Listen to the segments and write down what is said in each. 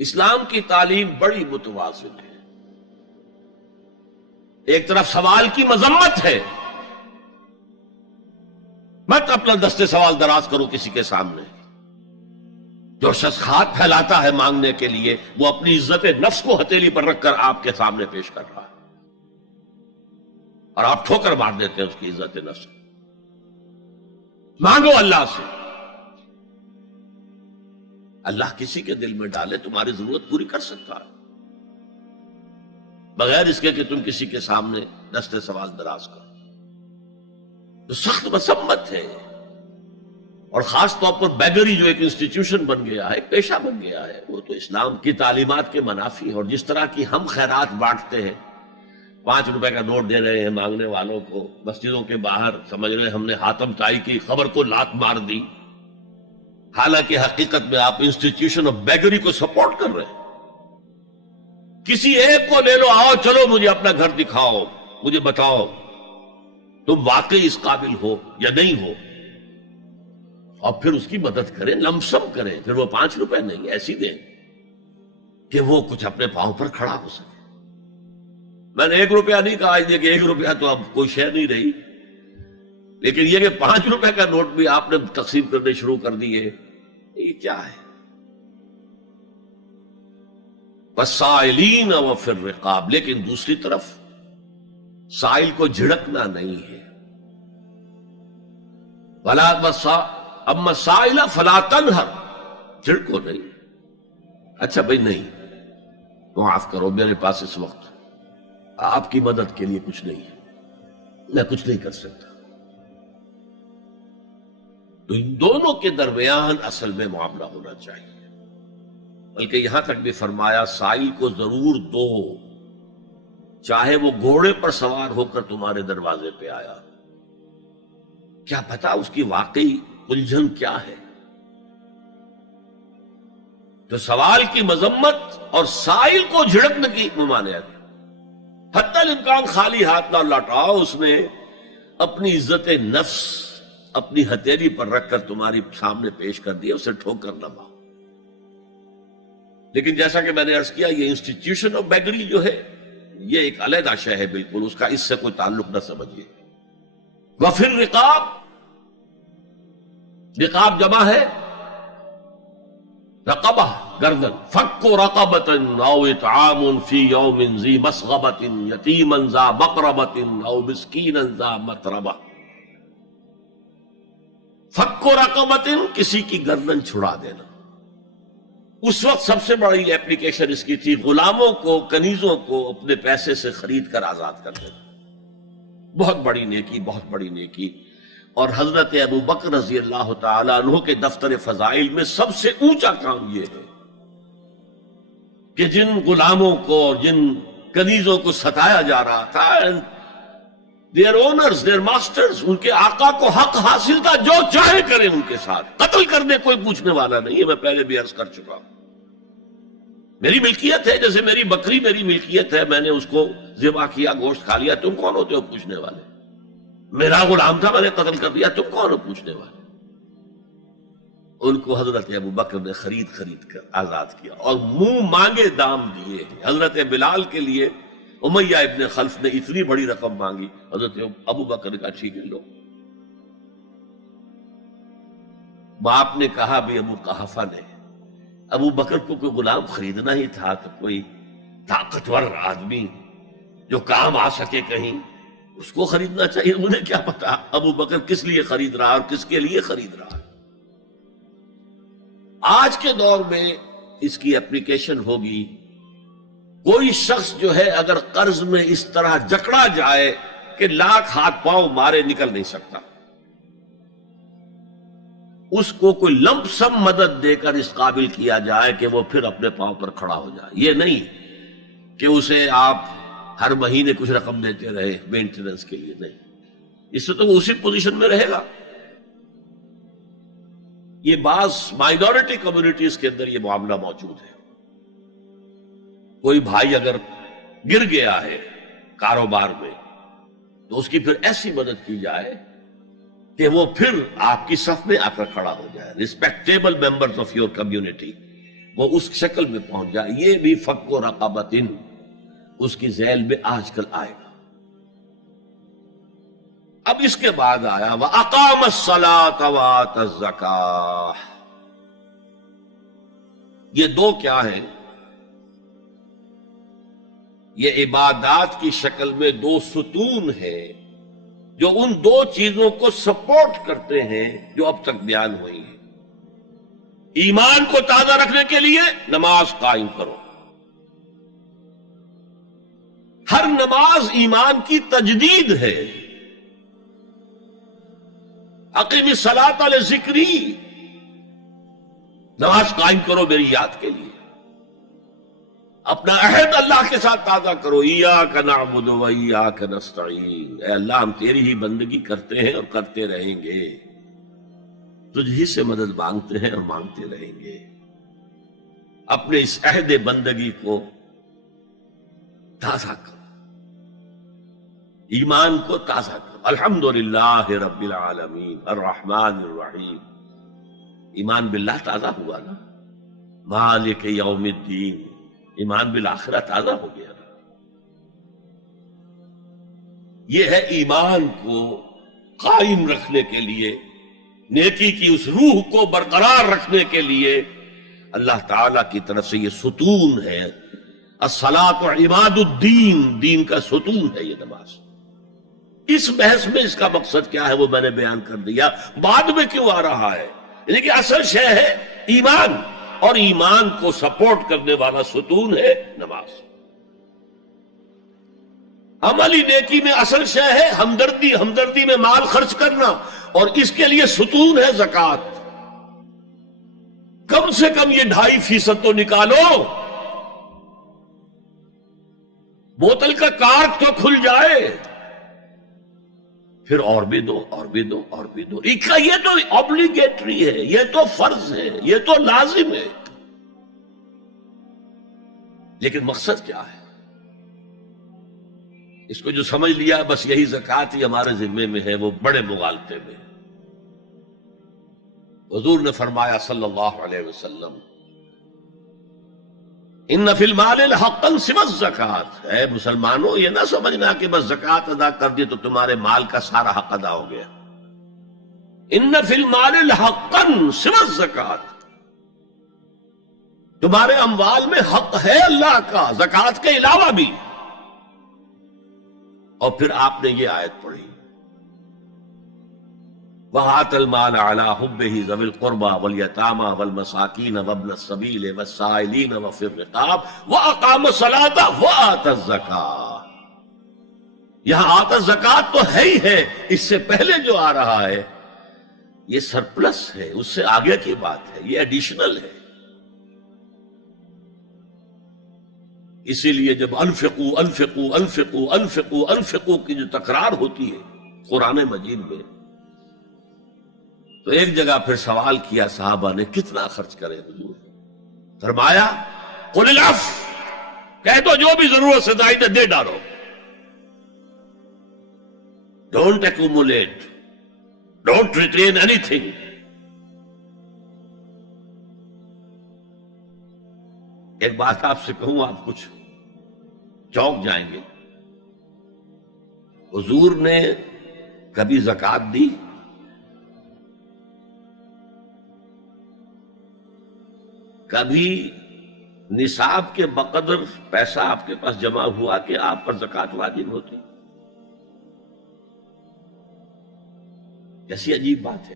اسلام کی تعلیم بڑی متوازن ہے. ایک طرف سوال کی مذمت ہے، مت اپنا دستے سوال دراز کرو کسی کے سامنے. جو شخص ہاتھ پھیلاتا ہے مانگنے کے لیے وہ اپنی عزت نفس کو ہتھیلی پر رکھ کر آپ کے سامنے پیش کر رہا ہے، اور آپ ٹھوکر مار دیتے ہیں اس کی عزت نفس. مانگو اللہ سے، اللہ کسی کے دل میں ڈالے تمہاری ضرورت پوری کر سکتا ہے، بغیر اس کے کہ تم کسی کے سامنے دستے سوال دراز کرو. تو سخت مذمت ہے، اور خاص طور پر بیگری جو ایک انسٹیٹیوشن بن گیا ہے، ایک پیشہ بن گیا ہے، وہ تو اسلام کی تعلیمات کے منافی ہے. اور جس طرح کی ہم خیرات بانٹتے ہیں، 5 روپے کا نوٹ دے رہے ہیں مانگنے والوں کو مسجدوں کے باہر، سمجھ رہے ہم نے حاتم طائی کی خبر کو لات مار دی، حالانکہ حقیقت میں آپ انسٹیٹیوشن آف بیگری کو سپورٹ کر رہے ہیں. کسی ایک کو لے لو، آؤ چلو مجھے اپنا گھر دکھاؤ، مجھے بتاؤ تم واقعی اس قابل ہو یا نہیں ہو، اور پھر اس کی مدد کریں، لمسم کریں. پھر وہ 5 روپے نہیں ایسی دیں کہ وہ کچھ اپنے پاؤں پر کھڑا ہو سکے. میں نے 1 روپیہ نہیں کہا کہ 1 روپیہ تو اب کوئی شے نہیں رہی، لیکن یہ کہ 5 روپے کا نوٹ بھی آپ نے تقسیم کرنے شروع کر دیے، یہ کیا ہے؟ وَالسَّائِلِينَ وَفِي الرِّقَابِ. لیکن دوسری طرف سائل کو جھڑکنا نہیں ہے. اما السائل فلا تنہر، جھڑکو نہیں. اچھا بھائی نہیں، معاف کرو، میرے پاس اس وقت آپ کی مدد کے لیے کچھ نہیں ہے، میں کچھ نہیں کر سکتا. تو ان دونوں کے درمیان اصل میں معاملہ ہونا چاہیے. بلکہ یہاں تک بھی فرمایا سائل کو ضرور دو، چاہے وہ گھوڑے پر سوار ہو کر تمہارے دروازے پہ آیا. کیا پتا اس کی واقعی الجھن کیا ہے. تو سوال کی مذمت اور سائل کو جھڑکنے کی ممانعت. حتی الامکان خالی ہاتھ نہ لوٹاؤ، اس نے اپنی عزت نفس اپنی ہتھیلی پر رکھ کر تمہاری سامنے پیش کر دیا، اسے ٹھوکر نہ مارو. لیکن جیسا کہ میں نے عرض کیا، یہ انسٹیٹیوشن آف بیگری جو ہے یہ ایک علیحدہ شے ہے، بالکل اس کا اس سے کوئی تعلق نہ سمجھیے. وفی الرقاب، رقاب جمع ہے رقبہ، گردن. فک رقبۃ او اطعام فی یوم ذی مسغبۃ یتیما ذا مقربۃ او مسکینا ذا متربہ. فک رقبۃ، کسی کی گردن چھڑا دینا. اس وقت سب سے بڑی ایپلیکیشن اس کی تھی غلاموں کو، کنیزوں کو اپنے پیسے سے خرید کر آزاد کر دینا. بہت بڑی نیکی، بہت بڑی نیکی. اور حضرت ابو بکر رضی اللہ تعالیٰ عنہ کے دفتر فضائل میں سب سے اونچا کام یہ ہے کہ جن غلاموں کو اور جن کنیزوں کو ستایا جا رہا تھا، their owners, their masters، ان کے آقا کو حق حاصل تھا، جو چاہے کریں ان کے ساتھ، قتل کرنے کوئی پوچھنے والا نہیں ہے. میں پہلے بھی عرض کر چکا ہوں، میری ملکیت ہے، جیسے میری بکری میری ملکیت ہے، میں نے اس کو ذبح کیا، گوشت کھا لیا، تم کون ہوتے ہو پوچھنے والے؟ میرا غلام تھا، میں نے قتل کر دیا، تم کون ہو پوچھنے والے؟ ان کو حضرت ابو بکر نے خرید کر آزاد کیا اور منہ مانگے دام دیے. حضرت بلال کے لیے امیہ ابن خلف نے اتنی بڑی رقم مانگی، حضرت ابو بکر کا ٹھیک ہے لو. باپ نے کہا بھی ابو قحافہ نے، ابو بکر کو کوئی غلام خریدنا ہی تھا تو کوئی طاقتور آدمی جو کام آ سکے کہیں، اس کو خریدنا چاہیے. انہیں کیا پتا ابو بکر کس لیے خرید رہا اور کس کے لیے خرید رہا. آج کے دور میں اس کی اپلیکیشن ہوگی. کوئی شخص جو ہے اگر قرض میں اس طرح جکڑا جائے کہ لاکھ ہاتھ پاؤں مارے نکل نہیں سکتا، اس کو کوئی لمپ سم مدد دے کر اس قابل کیا جائے کہ وہ پھر اپنے پاؤں پر کھڑا ہو جائے. یہ نہیں کہ اسے آپ ہر مہینے کچھ رقم دیتے رہے مینٹیننس کے لیے، نہیں، اس سے تو وہ اسی پوزیشن میں رہے گا. یہ بعض مائنورٹی کمیونٹیز کے اندر یہ معاملہ موجود ہے. کوئی بھائی اگر گر گیا ہے کاروبار میں تو اس کی پھر ایسی مدد کی جائے کہ وہ پھر آپ کی صف میں آ کر کھڑا ہو جائے. Respectable members of your community وہ اس شکل میں پہنچ جائے. یہ بھی فک و رقبتن اس کی ذیل میں آج کل آئے گا. اب اس کے بعد آیا وَأَقَامَ الصَّلَاةَ وَآتَى الزَّكَاةَ. یہ دو کیا ہیں؟ یہ عبادات کی شکل میں دو ستون ہیں جو ان دو چیزوں کو سپورٹ کرتے ہیں جو اب تک بیان ہوئی ہیں. ایمان کو تازہ رکھنے کے لیے نماز قائم کرو. ہر نماز ایمان کی تجدید ہے. اقیم الصلاۃ لذکری، نماز قائم کرو میری یاد کے لیے. اپنا عہد اللہ کے ساتھ تازہ کرو. ایاک نعبد و ایاک نستعین، اے اللہ ہم تیری ہی بندگی کرتے ہیں اور کرتے رہیں گے، تجھ ہی سے مدد مانگتے ہیں اور مانگتے رہیں گے. اپنے اس عہد بندگی کو تازہ کرو، ایمان کو تازہ کرو. الحمدللہ رب العالمین الرحمن الرحیم. ایمان باللہ تازہ ہوا نا. مالک یوم الدین، ایمان بالآخرہ تازہ ہو گیا. یہ ہے ایمان کو قائم رکھنے کے لیے، نیکی کی اس روح کو برقرار رکھنے کے لیے اللہ تعالی کی طرف سے یہ ستون ہے. الصلاۃ عماد الدین، دین کا ستون ہے یہ نماز. اس بحث میں اس کا مقصد کیا ہے وہ میں نے بیان کر دیا. بعد میں کیوں آ رہا ہے؟ یعنی کہ اصل شے ہے ایمان، اور ایمان کو سپورٹ کرنے والا ستون ہے نماز. عملی نیکی میں اصل شے ہے ہمدردی، ہمدردی میں مال خرچ کرنا، اور اس کے لیے ستون ہے زکوٰۃ. کم سے کم یہ 2.5% تو نکالو، بوتل کا کارک تو کھل جائے، پھر اور بھی دو اور بھی دو اور بھی دو. یہ تو obligatory ہے، یہ تو فرض ہے، یہ تو لازم ہے. لیکن مقصد کیا ہے؟ اس کو جو سمجھ لیا بس یہی زکوٰۃ ہی ہمارے ذمے میں ہے، وہ بڑے مغالطے میں. حضور نے فرمایا صلی اللہ علیہ وسلم ان فی المال حقا سوى الزکوٰۃ. اے مسلمانوں یہ نہ سمجھنا کہ بس زکوٰۃ ادا کر دی تو تمہارے مال کا سارا حق ادا ہو گیا. ان فی المال حقا سوى الزکوٰۃ، تمہارے اموال میں حق ہے اللہ کا زکوٰۃ کے علاوہ بھی. اور پھر آپ نے یہ آیت پڑھی وَآتَى الْمَالَ عَلَىٰ حُبِّهِ ذَوِي الْقُرْبَىٰ وَالْيَتَامَىٰ وَالْمَسَاكِينَ وَابْنَ السَّبِيلِ وَالسَّائِلِينَ وَفِي الرِّقَابِ وَأَقَامَ الصَّلَاةَ وَآتَى الزَّكَاةَ. یہاں آتا زکوٰۃ تو ہے ہی ہے، اس سے پہلے جو آ رہا ہے یہ سرپلس ہے، اس سے آگے کی بات ہے، یہ ایڈیشنل ہے. اسی لیے جب انفقوا انفقوا انفقوا انفقوا انفقوا کی جو تکرار ہوتی ہے قرآن مجید میں، تو ایک جگہ پھر سوال کیا صحابہ نے کتنا خرچ کرے حضور؟ فرمایا قل العفو، کہہ دو جو بھی ضرورت سے زائد دے ڈالو. Don't accumulate, don't retain any thing. ایک بات آپ سے کہوں، آپ کچھ چونک جائیں گے. حضور نے کبھی زکوٰۃ دی؟ کبھی نصاب کے بقدر پیسہ آپ کے پاس جمع ہوا کہ آپ پر زکوٰۃ واجب ہوتی؟ ایسی عجیب بات ہے.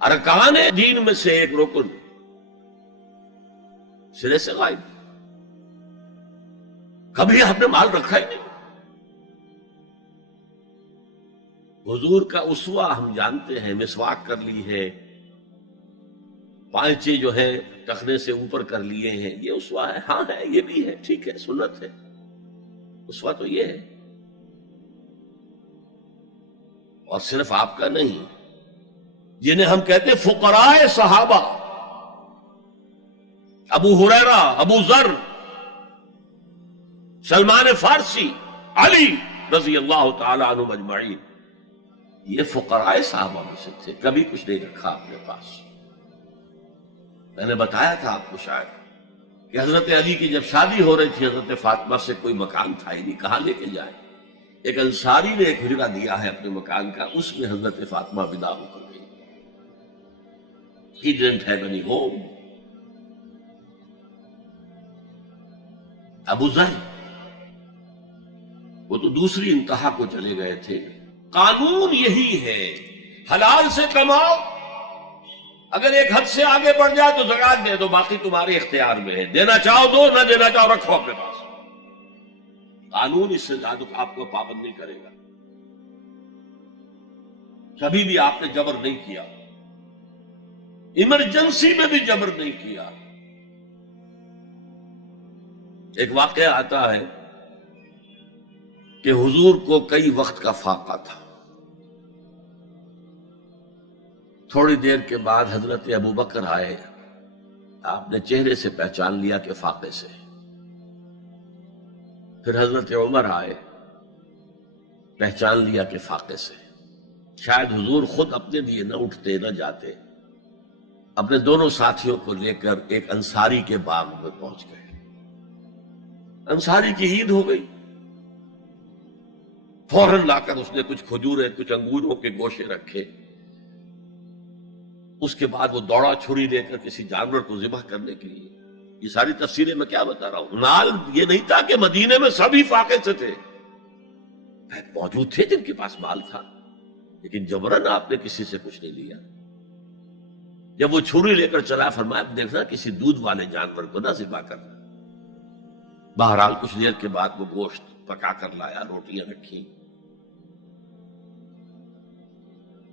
ارکان دین میں سے ایک رکن سرے سے غائب. کبھی آپ نے مال رکھا ہی نہیں. حضور کا اسوہ ہم جانتے ہیں، مسواک کر لی ہے، پانچے جو ہے ٹخنے سے اوپر کر لیے ہیں، یہ اسوہ ہے. ہاں ہے، یہ بھی ہے، ٹھیک ہے، سنت ہے. اسوہ تو یہ ہے. اور صرف آپ کا نہیں، جنہیں ہم کہتے فقراء صحابہ، ابو ہریرہ، ابو ذر، سلمان فارسی، علی رضی اللہ تعالی عنہ اجمعین، یہ فقراء صحابہ میں سے تھے. کبھی کچھ نہیں رکھا اپنے پاس. میں نے بتایا تھا آپ کو شاید کہ حضرت علی کی جب شادی ہو رہی تھی حضرت فاطمہ سے کوئی مکان تھا ہی نہیں، کہاں لے کے جائیں؟ ایک انصاری نے ایک حجرہ دیا ہے اپنے مکان کا، اس میں حضرت فاطمہ ودا ہو کر گئی. He didn't have any home. ابو ذر وہ تو دوسری انتہا کو چلے گئے تھے. قانون یہی ہے، حلال سے کماؤ، اگر ایک حد سے آگے بڑھ جائے تو زکات دے دو، باقی تمہارے اختیار میں ہے، دینا چاہو دو، نہ دینا چاہو رکھو اپنے پاس. قانون اس سے زیادہ آپ کو پابند نہیں کرے گا. کبھی بھی آپ نے جبر نہیں کیا، ایمرجنسی میں بھی جبر نہیں کیا. ایک واقعہ آتا ہے کہ حضور کو کئی وقت کا فاقہ تھا. تھوڑی دیر کے بعد حضرت ابو بکر آئے، آپ نے چہرے سے پہچان لیا کہ فاقے سے. پھر حضرت عمر آئے، پہچان لیا کہ فاقے سے. شاید حضور خود اپنے لیے نہ اٹھتے نہ جاتے، اپنے دونوں ساتھیوں کو لے کر ایک انصاری کے باغ میں پہنچ گئے. انصاری کی عید ہو گئی، فوراً لا کر اس نے کچھ کھجوریں کچھ انگوروں کے گوشے رکھے. اس کے بعد وہ دوڑا چھری لے کر کسی جانور کو ذبح کرنے کے لیے. یہ ساری تفصیلیں میں کیا بتا رہا ہوں. نال یہ نہیں تھا کہ مدینے میں سبھی فاقے سے تھے، موجود تھے جن کے پاس مال تھا، لیکن جبرن آپ نے کسی سے کچھ نہیں لیا. جب وہ چھری لے کر چلا، فرمایا دیکھنا کسی دودھ والے جانور کو نہ ذبح کرنا. بہرحال کچھ دیر کے بعد وہ گوشت پکا کر لایا، روٹیاں رکھی.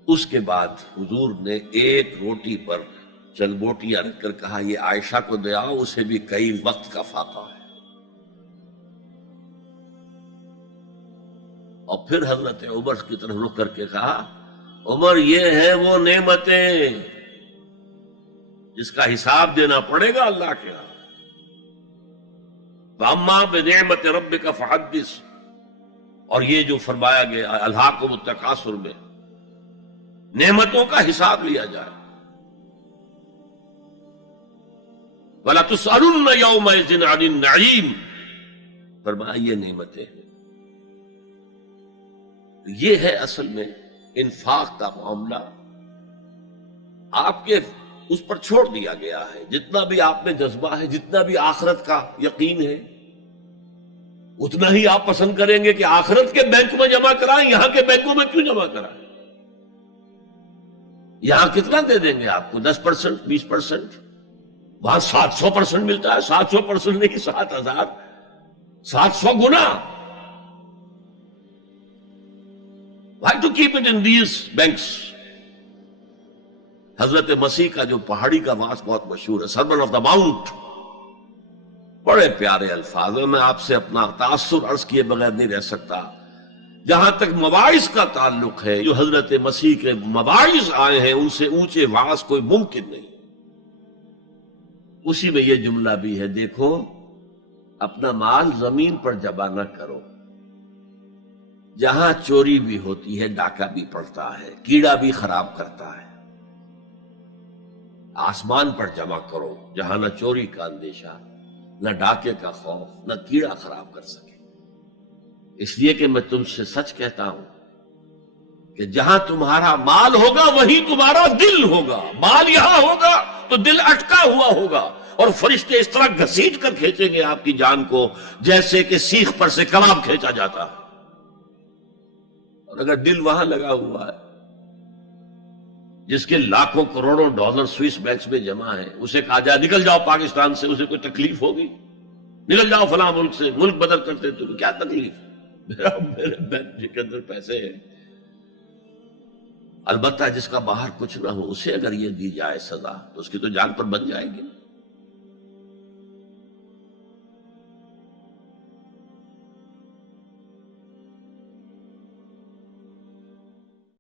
اس کے بعد حضور نے ایک روٹی پر چند بوٹیاں رکھ کر کہا یہ عائشہ کو دے آؤ، اسے بھی کئی وقت کا فاقہ ہے. اور پھر حضرت عمر کی طرف رخ کر کے کہا عمر یہ ہے وہ نعمتیں جس کا حساب دینا پڑے گا اللہ کے ہاں. وَأَمَّا بِنِعْمَةِ رَبِّكَ فَحَدِّثْ، اور یہ جو فرمایا گیا الہاکم التکاثر میں نعمتوں کا حساب لیا جائے. وَلَا تُسْأَلُنَّ يَوْمَئِذٍ عَنِ النَّعِيمِ، فرمایا یہ نعمتیں ہیں. یہ ہے اصل میں انفاق کا معاملہ. آپ کے اس پر چھوڑ دیا گیا ہے. جتنا بھی آپ میں جذبہ ہے، جتنا بھی آخرت کا یقین ہے، اتنا ہی آپ پسند کریں گے کہ آخرت کے بینک میں جمع کرائیں، یہاں کے بینکوں میں کیوں جمع کرائیں. یہاں کتنا دے دیں گے آپ کو؟ 10%، 20%. وہاں 700% ملتا ہے. 700% نہیں، 7,000، 700 گنا. Why to keep it in these banks؟ حضرت مسیح کا جو پہاڑی کا واس بہت مشہور ہے، سرمن آف دا ماؤنٹ، بڑے پیارے الفاظ ہیں. میں آپ سے اپنا تاثر عرض کیے بغیر نہیں رہ سکتا. جہاں تک مواعظ کا تعلق ہے، جو حضرت مسیح کے مواعظ آئے ہیں ان سے اونچے واعظ کوئی ممکن نہیں. اسی میں یہ جملہ بھی ہے، دیکھو اپنا مال زمین پر جمع نہ کرو، جہاں چوری بھی ہوتی ہے ڈاکہ بھی پڑتا ہے، کیڑا بھی خراب کرتا ہے. آسمان پر جمع کرو جہاں نہ چوری کا اندیشہ، نہ ڈاکے کا خوف، نہ کیڑا خراب کر سکے. اس لیے کہ میں تم سے سچ کہتا ہوں کہ جہاں تمہارا مال ہوگا وہیں تمہارا دل ہوگا. مال یہاں ہوگا تو دل اٹکا ہوا ہوگا، اور فرشتے اس طرح گھسیٹ کر کھینچیں گے آپ کی جان کو جیسے کہ سیخ پر سے کباب کھینچا جاتا ہے. اور اگر دل وہاں لگا ہوا ہے جس کے لاکھوں کروڑوں ڈالر سوئس بینکس میں جمع ہے، اسے کہا جائے نکل جاؤ پاکستان سے، اسے کوئی تکلیف ہوگی؟ نکل جاؤ فلاں ملک سے، ملک بدل کرتے تو کیا تکلیف؟ میرے بینک کے اندر پیسے ہیں. البتہ جس کا باہر کچھ نہ ہو اسے اگر یہ دی جائے سزا تو اس کی تو جان پر بن جائے گی.